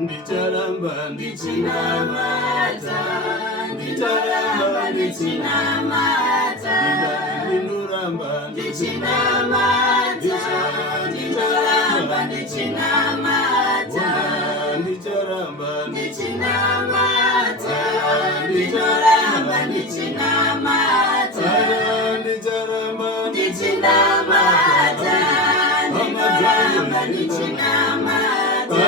Ndicharamba ndichinamata, ndicharamba ndichinamata, ndicharamba ndichinamata, ndicharamba ndichinamata, ndicharamba ndichinamata, ndicharamba ndichinamata, ndicharamba ndichinamata, ndicharamba ndichinamata,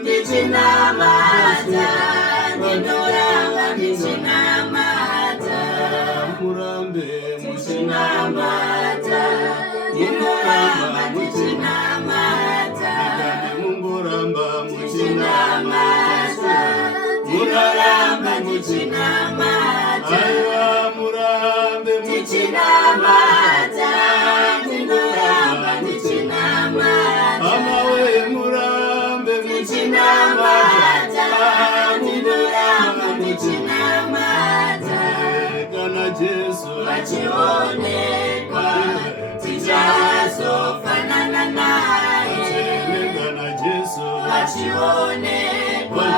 ndichinamata, ndicharamba ndichinamata, murambe muchinamata, ndicharamba ndichinamata, mungoramba muchinamata, muraramba muchinamata, murambe muchinamata, ndicharamba ndichinamata, amawe murambe muchinamata, ndicharamba ndichinamata, kana Jesu achionekwa tichazofanana naye, kana Jesu achionekwa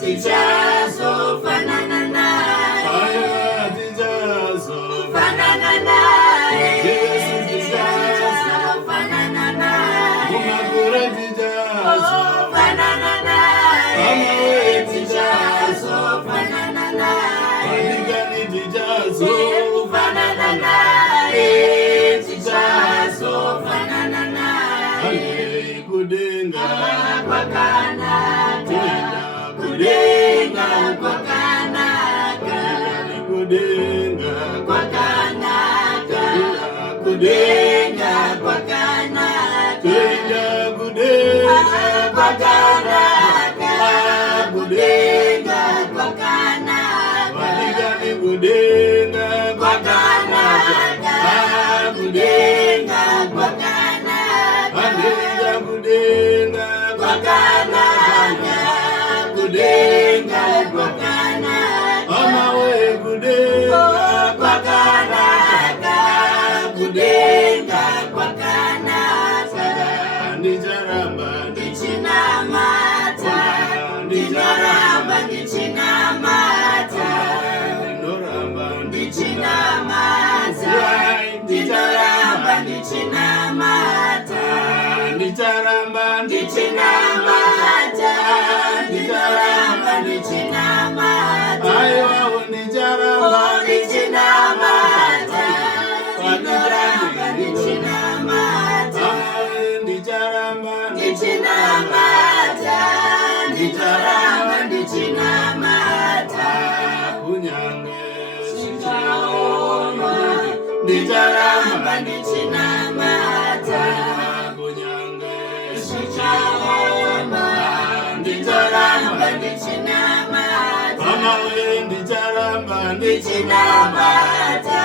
tichazofanana naye, tichazofanana naye, tichazofanana naye, umakura tichazofanana naye, tichazofanana naye, anikani tichazofanana naye, tichazofanana naye, kudenga kwa Kanaka, kudenga kwa Kanaka, kudenga kwa Kanaka, kudenga kwa Kanaka, kudenga kwa Kanaka, kudenga kwa Kanaka, kudenga kwa Kanaka, kudenga kwa Kanaka, kudenga kwa Kanaka, kudenga kwa Kanaka, amawe kudenga kwa Kanaka, kudenga kwa Kanaka, ndicharamba ndichinamata, ndicharamba ndichinamata, ndicharamba ndichinamata, ndicharamba ndichinamata, ndicharamba ndichinamata, ndicharamba ndichinamata, ayo ndicharamba ndichinamata, ndicharamba ndichinamata, ndicharamba ndichinamata, ndicharamba ndichinamata, kunyange shingaona, ndicharamba ndichinamata, kunyange shingaona, ndicharamba ndichinamata, amawe ndicharamba ndichinamata,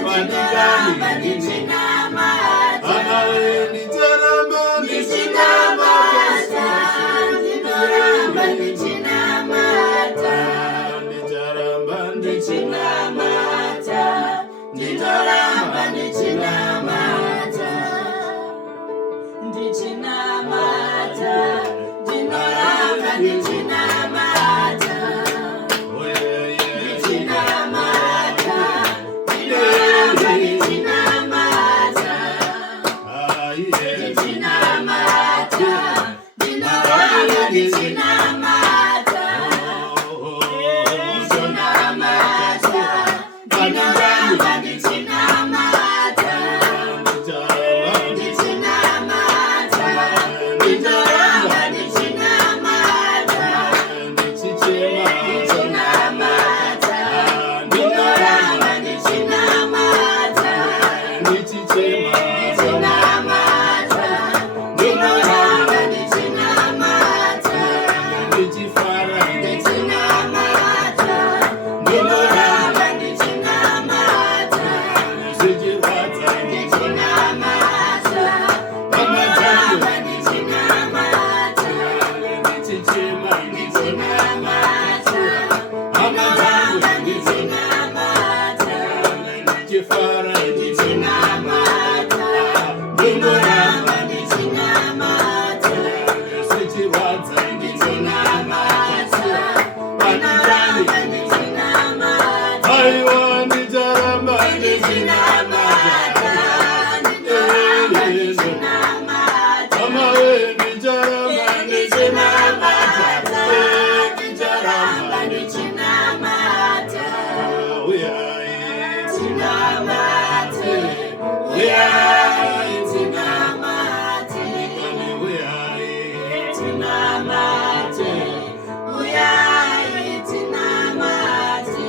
ndicharamba ndichinamata, amawe ndicharamba ndichinamata, ndicharamba ndichinamata, ndicharamba ndichinamata, ndicharamba ndichinamata, ndichinamata, ndicharamba ndichinamata, ndichinamata, ndicharamba ndichinamata, zvichirwadza ndichinamata, pandinotame ndichinamata, aiwa ndicharamba ndichinamata, ndicharamba ndichinamata, amawe ndicharamba ndichinamata, ndicharamba ndichinamata. Uyai tinamate, uyai tinamate, uyai tinamate, uyai tinamate.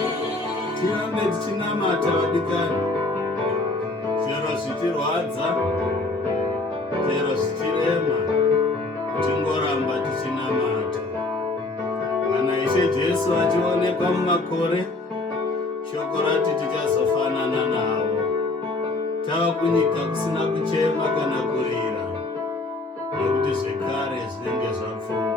Tirambe tichinamata vadikani, chero zvichirwadza, chero zvichirema, tingoramba tichinamata. Kana Ishe Jesu achionekwa mumakore, shoko rati tichazofanana navo. Tava kunyika kusina kuchema kana kurira, nekuti zvekare zvinenge zvapfuura.